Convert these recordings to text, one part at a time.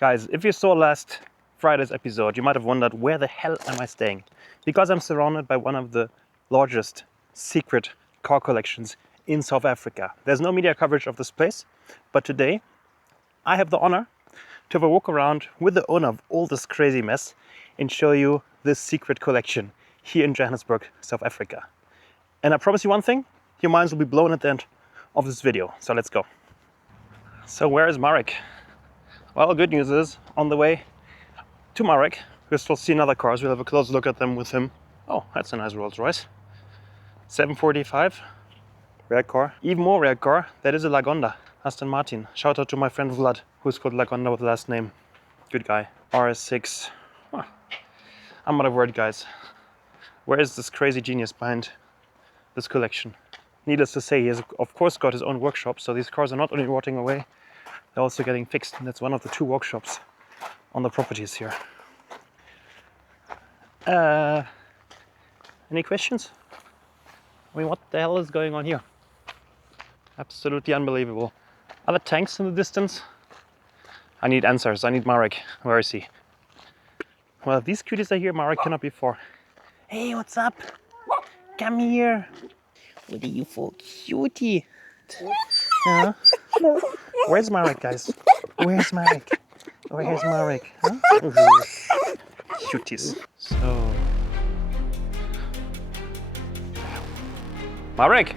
Guys, if you saw last Friday's episode, you might have wondered, where the hell am I staying? Because I'm surrounded by one of the largest secret car collections in South Africa. There's no media coverage of this place, but today I have the honor to have a walk around with the owner of all this crazy mess and show you this secret collection here in Johannesburg, South Africa. And I promise you one thing, your minds will be blown at the end of this video. So let's go. So where is Marek? Well, good news is, on the way to Marek, we'll still see other cars. We'll have a close look at them with him. Oh, that's a nice Rolls Royce. 745, rare car. Even more rare car, that is a Lagonda, Aston Martin. Shout out to my friend Vlad, who's called Lagonda with the last name. Good guy. RS6. Huh. I'm out of word, guys. Where is this crazy genius behind this collection? Needless to say, he has of course got his own workshop, so these cars are not only rotting away, they're also getting fixed, and that's one of the 2 workshops on the properties here. Any questions? I mean, what the hell is going on here? Absolutely unbelievable. Are there tanks in the distance? I need answers. I need Marek. Where is he? Well, if these cuties are here, Marek cannot be far. Hey, what's up? Come here. What are you for, cutie? Huh? Where's Marek, guys? Where's Marek? Where's Marek? Huh? Cuties. So, Marek.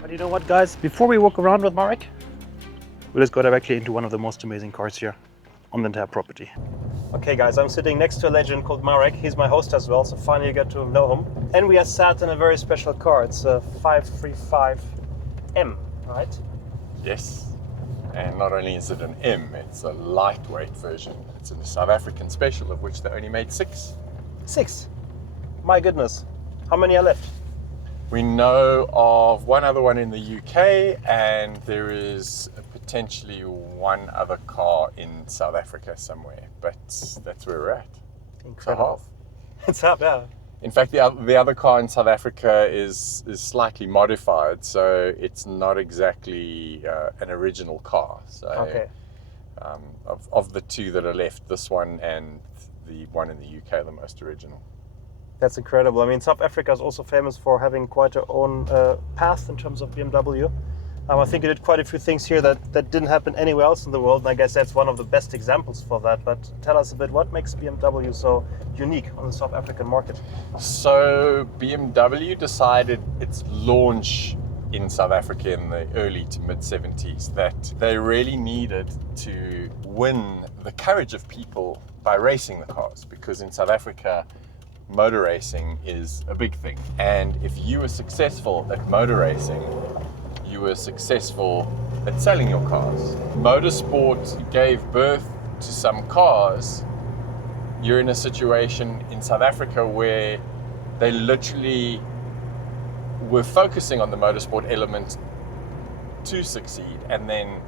But you know what, guys? Before we walk around with Marek, we'll just go directly into one of the most amazing cars here on the entire property. Okay, guys, I'm sitting next to a legend called Marek. He's my host as well, so finally you get to know him. And we are sat in a very special car. It's a 535M, right? Yes, and not only is it an M, it's a lightweight version. It's in the South African special, of which they only made 6. 6? My goodness. How many are left? We know of one other one in the UK, and there is potentially one other car in South Africa somewhere, but that's where we're at. Incredible. So It's up, yeah. in fact, the other car in South Africa is slightly modified, so it's not exactly an original car. So, Okay. Of the 2 that are left, this one and the one in the UK are the most original. That's incredible. I mean, South Africa is also famous for having quite their own path in terms of BMW. I think you did quite a few things here that didn't happen anywhere else in the world, and I guess that's one of the best examples for that. But tell us a bit, what makes BMW so unique on the South African market? So BMW decided its launch in South Africa in the early to mid 70s that they really needed to win the courage of people by racing the cars, because in South Africa, motor racing is a big thing. And if you were successful at motor racing, you were successful at selling your cars. Motorsport gave birth to some cars. You're in a situation in South Africa where they literally were focusing on the motorsport element to succeed, and then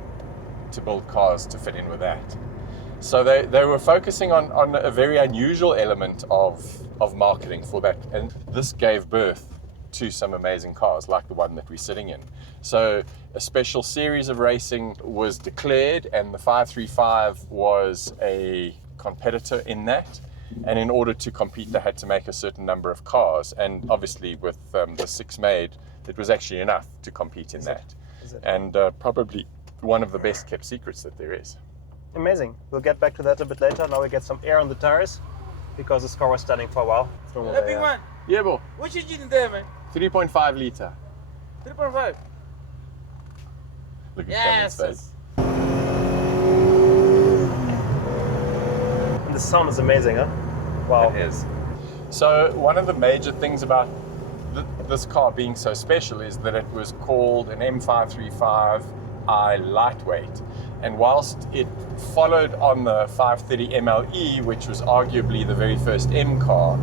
to build cars to fit in with that. So they were focusing on a very unusual element of marketing for that, and this gave birth to some amazing cars like the one that we're sitting in. So a special series of racing was declared, and the 535 was a competitor in that. And in order to compete, they had to make a certain number of cars, and obviously with the 6 made, it was actually enough to compete in that. And probably one of the best kept secrets that there is. Amazing. We'll get back to that a bit later. Now we get some air on the tires because this car was standing for a while. Hey, big man. Yeah, bro. What's your engine there, man? 3.5 litre. 3.5. Look at Yes. Cameron's face. And the sound is amazing, huh? Wow. It is. So one of the major things about this car being so special is that it was called an M535i lightweight. And whilst it followed on the 530 MLE, which was arguably the very first M car,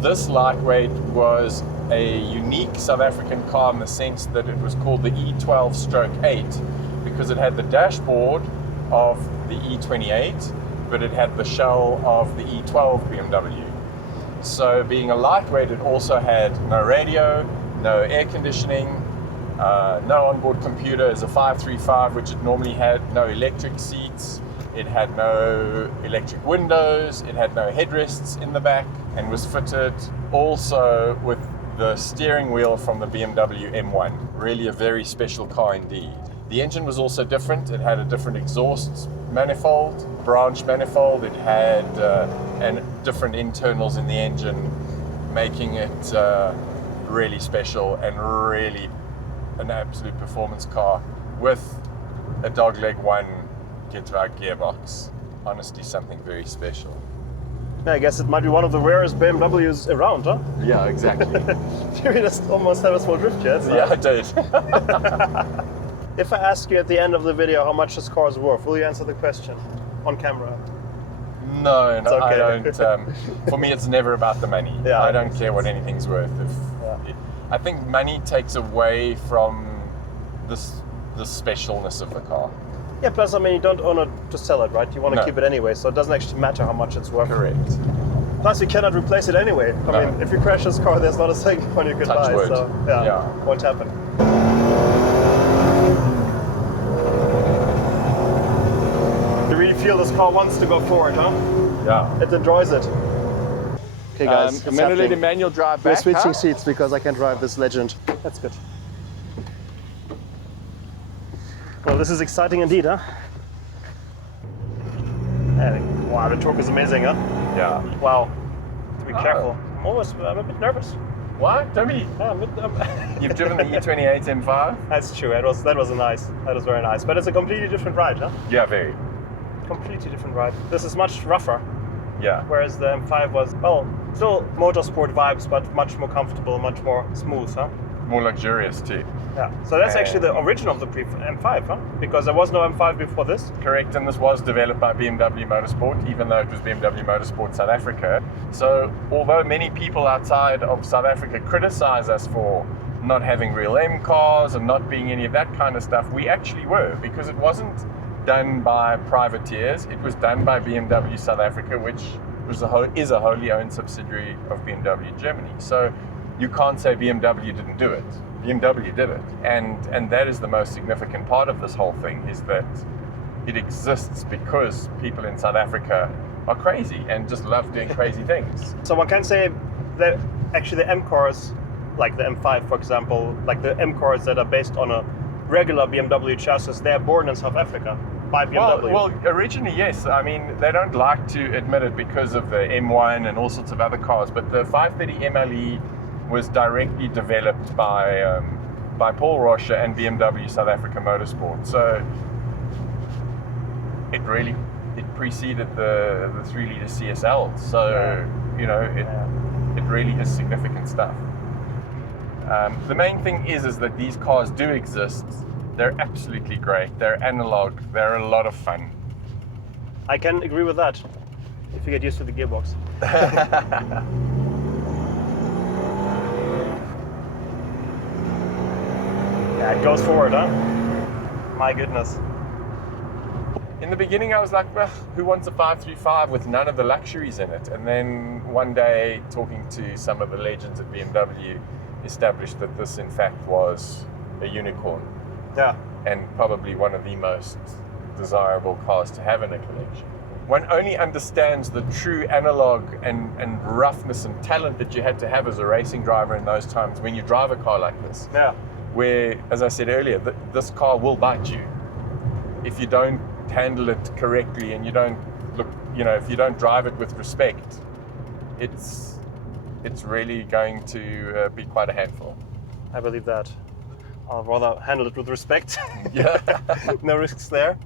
this lightweight was a unique South African car in the sense that it was called the E12/8 because it had the dashboard of the E28, but it had the shell of the E12 BMW. So being a lightweight, it also had no radio, no air conditioning, no onboard computer as a 535, which it normally had, no electric seats, It had no electric windows, it had no headrests in the back, and was fitted also with the steering wheel from the BMW M1. Really a very special car indeed. The engine was also different. It had a different exhaust manifold, branch manifold. It had and different internals in the engine, making it really special and really an absolute performance car with a dogleg 1 Getrag gearbox. Honestly, something very special. Yeah, I guess it might be one of the rarest BMWs around, huh? Yeah, exactly. You just almost have a small drift jet. So. Yeah, I did. If I ask you at the end of the video how much this car is worth, will you answer the question on camera? No, okay. I don't. For me, it's never about the money. Yeah, I don't care what anything's worth. I think money takes away from the specialness of the car. Yeah, plus, I mean, you don't own it to sell it, right? You want to No. keep it anyway, so it doesn't actually matter how much it's worth. Correct. Plus, you cannot replace it anyway. I No. mean, if you crash this car, there's not a second one you can Touch buy. wood. So, Yeah. won't happen. You really feel this car wants to go forward, huh? Yeah. It enjoys it. Okay, guys, it's I'm going to let happening. Emmanuel drive We're back. switching huh? seats because I can drive this legend. That's good. Well, this is exciting indeed, huh? Wow, the torque is amazing, huh? Yeah. Wow. Be Oh. careful. I'm a bit nervous. What? Don't be. Yeah, You've driven the E28 M5? That's true. That was nice. That was very nice. But it's a completely different ride, huh? Yeah, very. Completely different ride. This is much rougher, Yeah. whereas the M5 was, well, still motorsport vibes, but much more comfortable, much more smooth, huh? More luxurious too. Yeah. So that's actually the origin of the M5, huh? Because there was no M5 before this. Correct, and this was developed by BMW Motorsport, even though it was BMW Motorsport South Africa. So although many people outside of South Africa criticize us for not having real M cars and not being any of that kind of stuff, we actually were, because it wasn't done by privateers, it was done by BMW South Africa, which was is a wholly owned subsidiary of BMW Germany. So you can't say BMW didn't do it. BMW did it. And that is the most significant part of this whole thing, is that it exists because people in South Africa are crazy and just love doing crazy things. So one can say that actually the M cars, like the M5 for example, like the M cars that are based on a regular BMW chassis, they're born in South Africa by BMW. Well, originally, yes. I mean, they don't like to admit it because of the M1 and all sorts of other cars, but the 530 MLE was directly developed by Paul Rocha and BMW South Africa Motorsport. So it preceded the 3-liter CSL. So it really is significant stuff. The main thing is that these cars do exist. They're absolutely great. They're analog. They're a lot of fun. I can agree with that, if you get used to the gearbox. Yeah, it goes forward, huh? My goodness. In the beginning, I was like, well, who wants a 535 with none of the luxuries in it? And then one day, talking to some of the legends at BMW, established that this, in fact, was a unicorn. Yeah. And probably one of the most desirable cars to have in a collection. One only understands the true analog and roughness and talent that you had to have as a racing driver in those times when you drive a car like this. Yeah. Where, as I said earlier, this car will bite you if you don't handle it correctly and you don't if you don't drive it with respect. It's really going to be quite a handful. I believe that. I'll rather handle it with respect. Yeah. No risks there.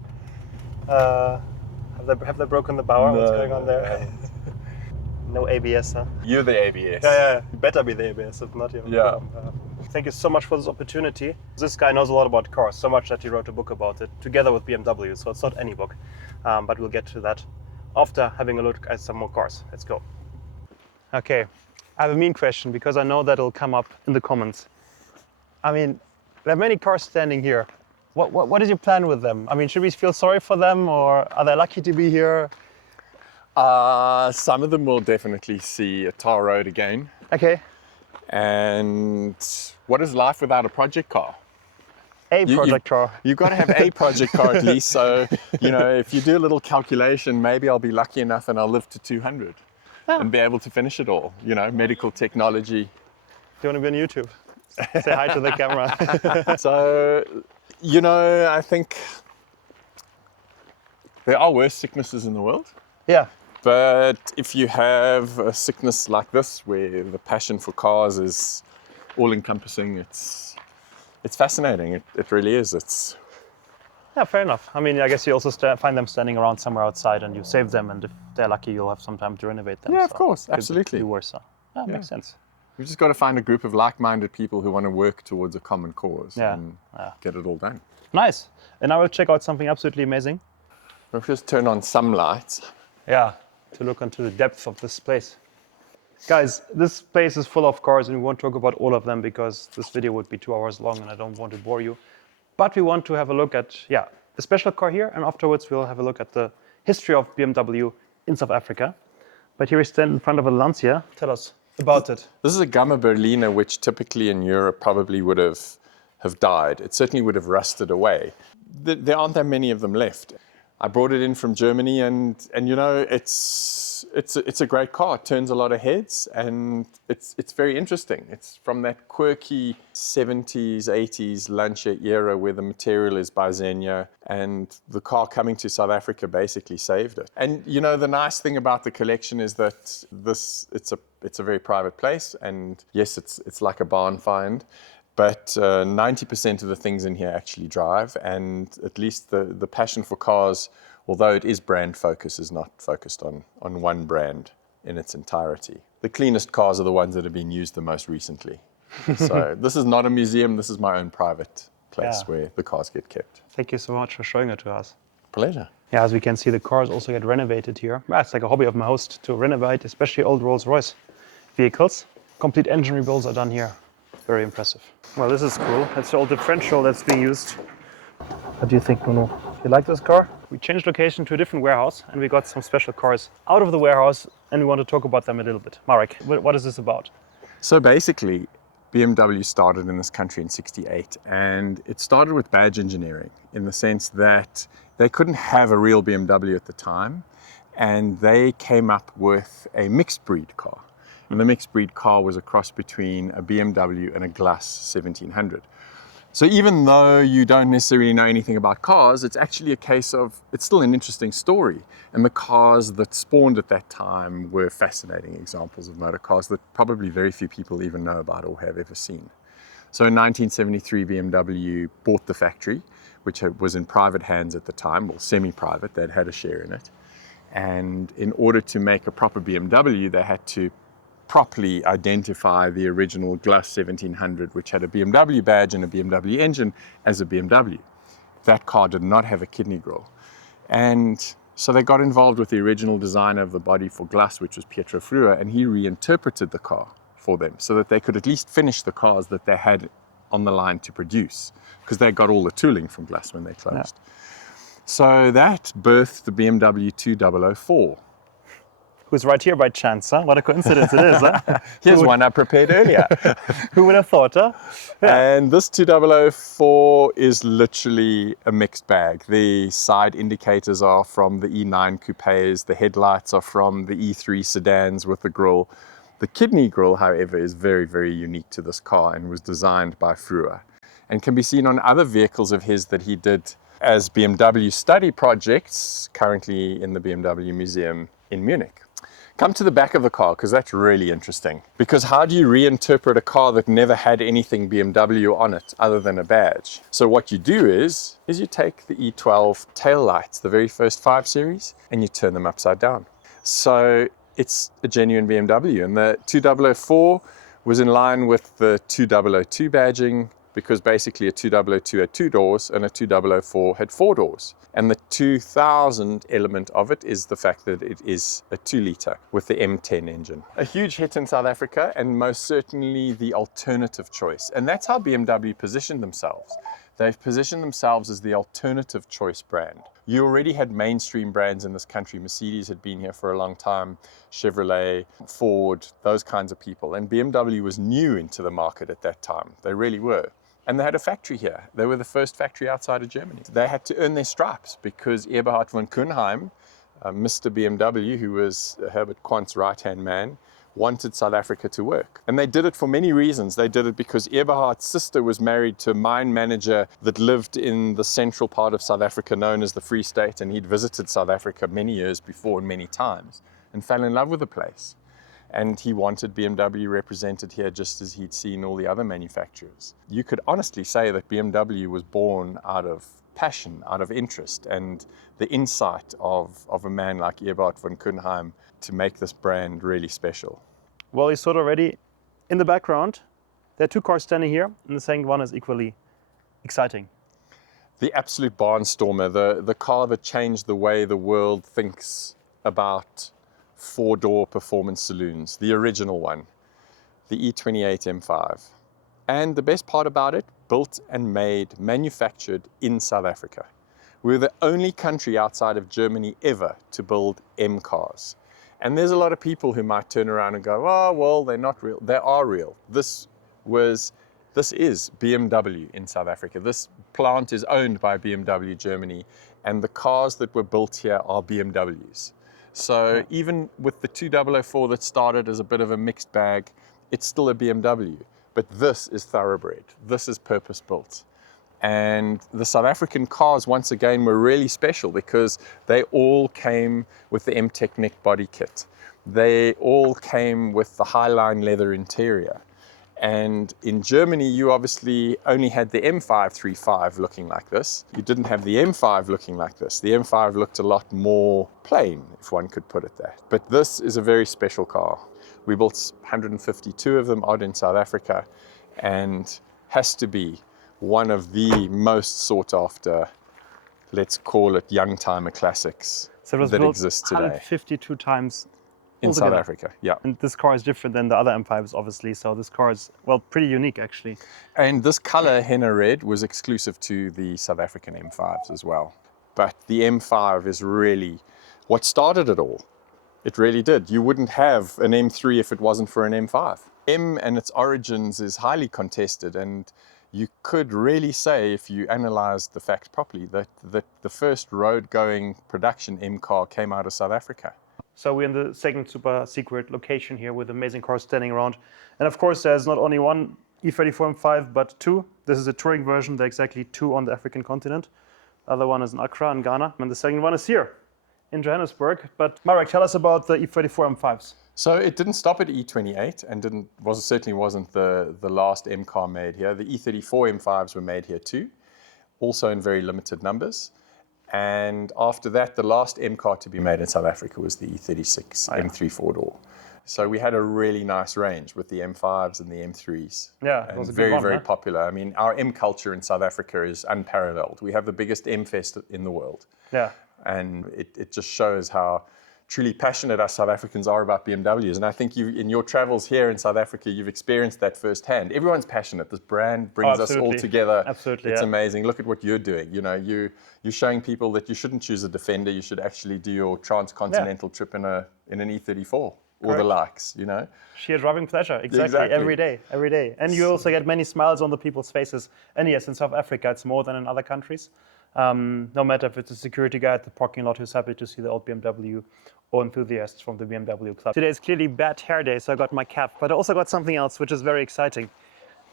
Have they broken the bower? What's going on there? No ABS, huh? You're the ABS. Yeah. You better be the ABS, if not, you. Yeah. Thank you so much for this opportunity. This guy knows a lot about cars, so much that he wrote a book about it, together with BMW, so it's not any book. But we'll get to that after having a look at some more cars. Let's go. Okay, I have a mean question, because I know that it'll come up in the comments. I mean, there are many cars standing here. What is your plan with them? I mean, should we feel sorry for them, or are they lucky to be here? Some of them will definitely see a tar road again. Okay. And what is life without a project car? A project car. You've got to have a project car at least. So, if you do a little calculation, maybe I'll be lucky enough and I'll live to 200 and be able to finish it all. Medical technology. Do you want to be on YouTube? Say hi to the camera. So, I think there are worse sicknesses in the world. Yeah. But if you have a sickness like this, where the passion for cars is all-encompassing, it's fascinating. It really is. Yeah, fair enough. I mean, I guess you also find them standing around somewhere outside, and you save them, and if they're lucky, you'll have some time to renovate them. Yeah, of course, absolutely. Could be worse. Yeah, makes sense. We've just got to find a group of like-minded people who want to work towards a common cause and get it all done. Nice. And I will check out something absolutely amazing. We'll just turn on some lights. Yeah, to look into the depth of this place. Guys, this place is full of cars, and we won't talk about all of them because this video would be 2 hours long and I don't want to bore you. But we want to have a look at, a special car here, and afterwards we'll have a look at the history of BMW in South Africa. But here we stand in front of a Lancia. Tell us about it. This is a Gamma Berliner, which typically in Europe probably would have died. It certainly would have rusted away. There aren't that many of them left. I brought it in from Germany, and it's a great car. It turns a lot of heads, and it's very interesting. It's from that quirky 70s, 80s Lancia era where the material is by Xenia, and the car coming to South Africa basically saved it. And the nice thing about the collection is that it's a very private place, and yes, it's like a barn find. But 90% of the things in here actually drive, and at least the passion for cars, although it is brand focus, is not focused on one brand in its entirety. The cleanest cars are the ones that have been used the most recently. So this is not a museum, this is my own private place where the cars get kept. Thank you so much for showing it to us. Pleasure. Yeah, as we can see, the cars also get renovated here. It's like a hobby of my host to renovate, especially old Rolls-Royce vehicles. Complete engine rebuilds are done here. Very impressive. Well, this is cool. That's the old differential that's being used. What do you think, Nuno? You like this car? We changed location to a different warehouse, and we got some special cars out of the warehouse, and we want to talk about them a little bit. Marek, what is this about? So basically, BMW started in this country in '68, and it started with badge engineering in the sense that they couldn't have a real BMW at the time, and they came up with a mixed breed car. And the mixed breed car was a cross between a BMW and a Glass 1700. So even though you don't necessarily know anything about cars, it's actually a case of, it's still an interesting story. And the cars that spawned at that time were fascinating examples of motor cars that probably very few people even know about or have ever seen. So in 1973, BMW bought the factory, which was in private hands at the time, well, semi-private, they'd had a share in it. And in order to make a proper BMW, they had to properly identify the original Glass 1700, which had a BMW badge and a BMW engine, as a BMW. That car did not have a kidney grille. And so they got involved with the original designer of the body for Glass, which was Pietro Frua, and he reinterpreted the car for them so that they could at least finish the cars that they had on the line to produce, because they got all the tooling from Glass when they closed. So that birthed the BMW 2004. Who's right here by chance, huh? What a coincidence it is, huh? Here's one I prepared earlier. Who would have thought, huh? Yeah. And this 2004 is literally a mixed bag. The side indicators are from the E9 coupes, the headlights are from the E3 sedans with the grille. The kidney grille, however, is very, very unique to this car and was designed by Frua, and can be seen on other vehicles of his that he did as BMW study projects, currently in the BMW Museum in Munich. Come to the back of the car, because that's really interesting. Because how do you reinterpret a car that never had anything BMW on it other than a badge? So what you do is you take the E12 tail lights, the very first 5 Series, and you turn them upside down. So it's a genuine BMW. And the 2004 was in line with the 2002 badging, because basically a 2002 had 2 doors and a 2004 had 4 doors. And the 2000 element of it is the fact that it is a 2-litre with the M10 engine. A huge hit in South Africa, and most certainly the alternative choice. And that's how BMW positioned themselves. They've positioned themselves as the alternative choice brand. You already had mainstream brands in this country. Mercedes had been here for a long time, Chevrolet, Ford, those kinds of people. And BMW was new into the market at that time. They really were. And they had a factory here. They were the first factory outside of Germany. They had to earn their stripes because Eberhard von Kuenheim, Mr. BMW, who was Herbert Quant's right-hand man, wanted South Africa to work. And they did it for many reasons. They did it because Eberhard's sister was married to a mine manager that lived in the central part of South Africa known as the Free State, and he'd visited South Africa many years before and many times and fell in love with the place. And he wanted BMW represented here just as he'd seen all the other manufacturers. You could honestly say that BMW was born out of passion, out of interest, and the insight of a man like Eberhard von Kuenheim to make this brand really special. Well, you saw it already in the background. There are two cars standing here, and the second one is equally exciting. The absolute barnstormer, the car that changed the way the world thinks about four-door performance saloons, the original one, the E28 M5. And the best part about it, built and made, manufactured in South Africa. We're the only country outside of Germany ever to build M cars. And there's a lot of people who might turn around and go, oh, well, they're not real. They are real. This is BMW in South Africa. This plant is owned by BMW Germany, and the cars that were built here are BMWs. So even with the 2004 that started as a bit of a mixed bag, it's still a BMW. But this is thoroughbred. This is purpose-built. And the South African cars, once again, were really special because they all came with the M-Technic body kit. They all came with the Highline leather interior. And in Germany, you obviously only had the M535 looking like this. You didn't have the M5 looking like this. The M5 looked a lot more plain, if one could put it that. But this is a very special car. We built 152 of them out in South Africa, and has to be one of the most sought after, let's call it young timer classics that exist today. 152 times in South Africa, yeah. And this car is different than the other M5s, obviously. So this car is, well, pretty unique, actually. And this color, henna red, was exclusive to the South African M5s as well. But the M5 is really what started it all. It really did. You wouldn't have an M3 if it wasn't for an M5. M and its origins is highly contested, and you could really say, if you analyzed the facts properly, that the first road-going production M car came out of South Africa. So we're in the second super secret location here with amazing cars standing around. And of course, there's not only one E34 M5, but two. This is a touring version. There are exactly two on the African continent. The other one is in Accra in Ghana. And the second one is here in Johannesburg. But Marek, tell us about the E34 M5s. So it didn't stop at E28 and certainly wasn't the last M car made here. The E34 M5s were made here too, also in very limited numbers. And after that, the last M car to be made in South Africa was the E36 M3 4-door. So we had a really nice range with the M5s and the M3s. Yeah, and it was a very, good one, very huh? popular. I mean, our M culture in South Africa is unparalleled. We have the biggest M fest in the world. Yeah. And it just shows how truly passionate us South Africans are about BMWs. And I think in your travels here in South Africa, you've experienced that firsthand. Everyone's passionate. This brand brings us all together. Absolutely, it's yeah. amazing. Look at what you're doing. You know, you're showing people that you shouldn't choose a Defender. You should actually do your transcontinental trip in an E34 or the likes, you know. Sheer driving pleasure, exactly. Every day. And you also get many smiles on the people's faces. And yes, in South Africa, it's more than in other countries. No matter if it's a security guy at the parking lot who's happy to see the old BMW or enthusiasts from the BMW club. Today is clearly bad hair day, so I got my cap, but I also got something else, which is very exciting.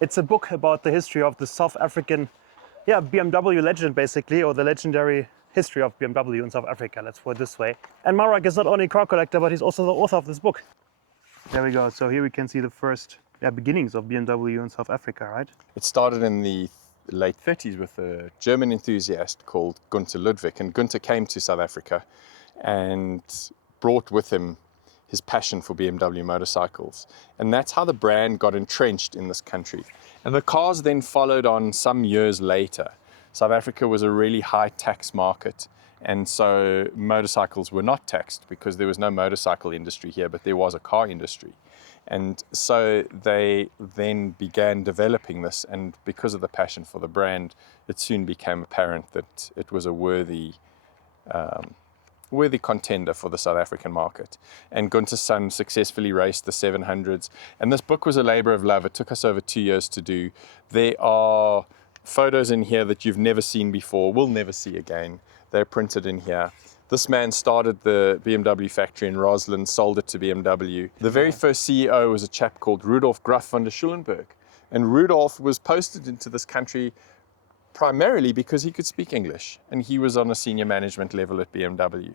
It's a book about the history of the South African, BMW legend, basically, or the legendary history of BMW in South Africa, let's put it this way. And Marek is not only a car collector, but he's also the author of this book. There we go. So here we can see the first beginnings of BMW in South Africa, right? It started in the late 30s with a German enthusiast called Gunther Ludwig. And Gunther came to South Africa and brought with him his passion for BMW motorcycles. And that's how the brand got entrenched in this country. And the cars then followed on some years later. South Africa was a really high tax market. And so motorcycles were not taxed because there was no motorcycle industry here, but there was a car industry. And so they then began developing this, and because of the passion for the brand, it soon became apparent that it was a worthy worthy contender for the South African market. And Gunther's son successfully raced the 700s. And this book was a labor of love. It took us over 2 years to do. There are photos in here that you've never seen before, will never see again. They're printed in here. This man started the BMW factory in Roslyn, sold it to BMW. The very first CEO was a chap called Rudolf Graf von der Schulenburg. And Rudolf was posted into this country primarily because he could speak English. And he was on a senior management level at BMW.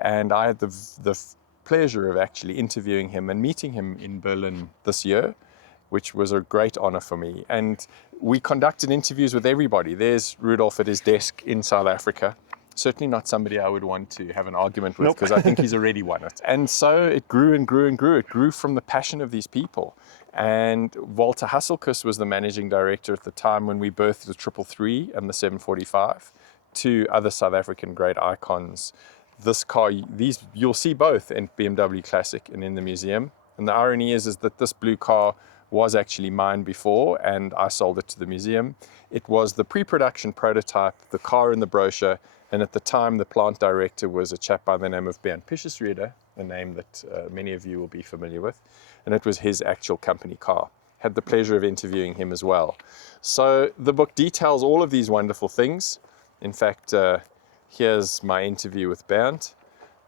And I had the pleasure of actually interviewing him and meeting him in Berlin this year, which was a great honor for me. And we conducted interviews with everybody. There's Rudolf at his desk in South Africa. Certainly not somebody I would want to have an argument with, because I think he's already won it. And so it grew and grew and grew. It grew from the passion of these people. And Walter Hasselkus was the managing director at the time when we birthed the 333 and the 745, two other South African great icons. This car, these you'll see both in BMW Classic and in the museum. And the irony is that this blue car was actually mine before, and I sold it to the museum. It was the pre-production prototype, the car in the brochure, and at the time the plant director was a chap by the name of Bernd Pischesrieder, a name that many of you will be familiar with, and it was his actual company car. Had the pleasure of interviewing him as well. So the book details all of these wonderful things. In fact, here's my interview with Bernd,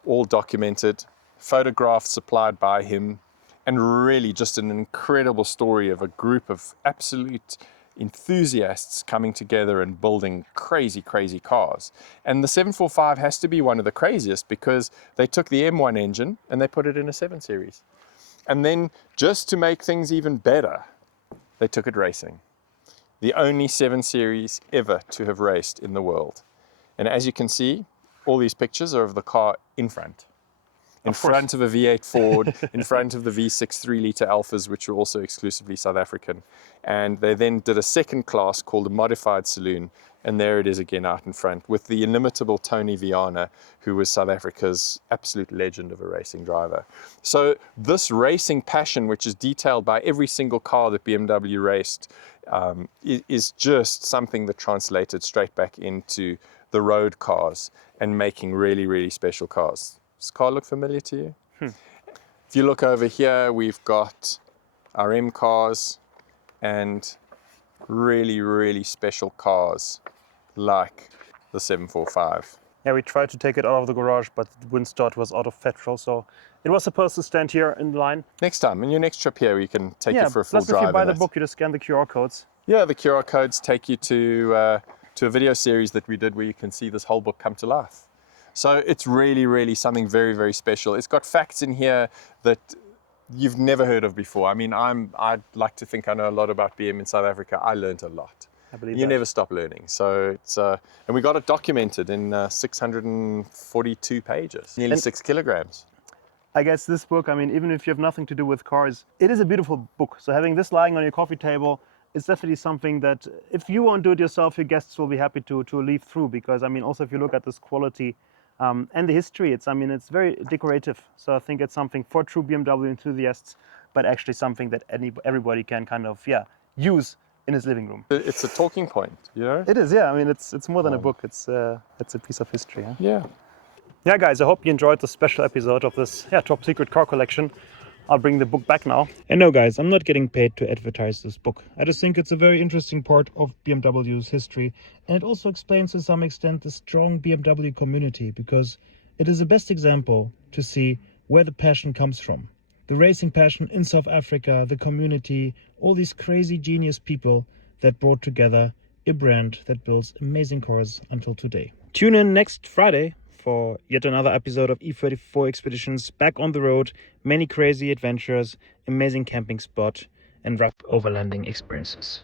all documented, photographs supplied by him, and really just an incredible story of a group of absolute enthusiasts coming together and building crazy, crazy cars. And the 745 has to be one of the craziest because they took the M1 engine and they put it in a 7 Series. And then just to make things even better, they took it racing. The only 7 Series ever to have raced in the world. And as you can see, all these pictures are of the car in front. In front of a V8 Ford, in front of the V6 3-litre Alphas, which were also exclusively South African. And they then did a second class called a modified saloon. And there it is again out in front with the inimitable Tony Viana, who was South Africa's absolute legend of a racing driver. So this racing passion, which is detailed by every single car that BMW raced, is just something that translated straight back into the road cars and making really, really special cars. Does this car look familiar to you? If you look over here, we've got our M cars and really, really special cars like the 745. Yeah, we tried to take it out of the garage, but the Windstot was out of petrol, so it was supposed to stand here in line. Next time, in your next trip here, we can take you for a full plus drive. If you buy the book, you just scan the QR codes. Yeah, the QR codes take you to a video series that we did where you can see this whole book come to life. So it's really, really something very, very special. It's got facts in here that you've never heard of before. I mean, I'd like to think I know a lot about BM in South Africa. I learned a lot. I believe you that. never stop learning. So it's and we got it documented in 642 pages, nearly 6 kilograms. I guess this book, I mean, even if you have nothing to do with cars, it is a beautiful book. So having this lying on your coffee table is definitely something that if you won't do it yourself, your guests will be happy to leaf through, because I mean, also if you look at this quality and the history, it's very decorative. So I think it's something for true BMW enthusiasts, but actually something that everybody can kind of use in his living room. It's a talking point, you know? It is, yeah. I mean, it's more than a book. It's a piece of history. Huh? Yeah. Yeah, guys, I hope you enjoyed the special episode of this top secret car collection. I'll bring the book back now. And no, guys, I'm not getting paid to advertise this book. I just think it's a very interesting part of BMW's history. And it also explains to some extent the strong BMW community, because it is the best example to see where the passion comes from. The racing passion in South Africa, the community, all these crazy genius people that brought together a brand that builds amazing cars until today. Tune in next Friday for yet another episode of E34 Expeditions, back on the road, many crazy adventures, amazing camping spot, and rough overlanding experiences.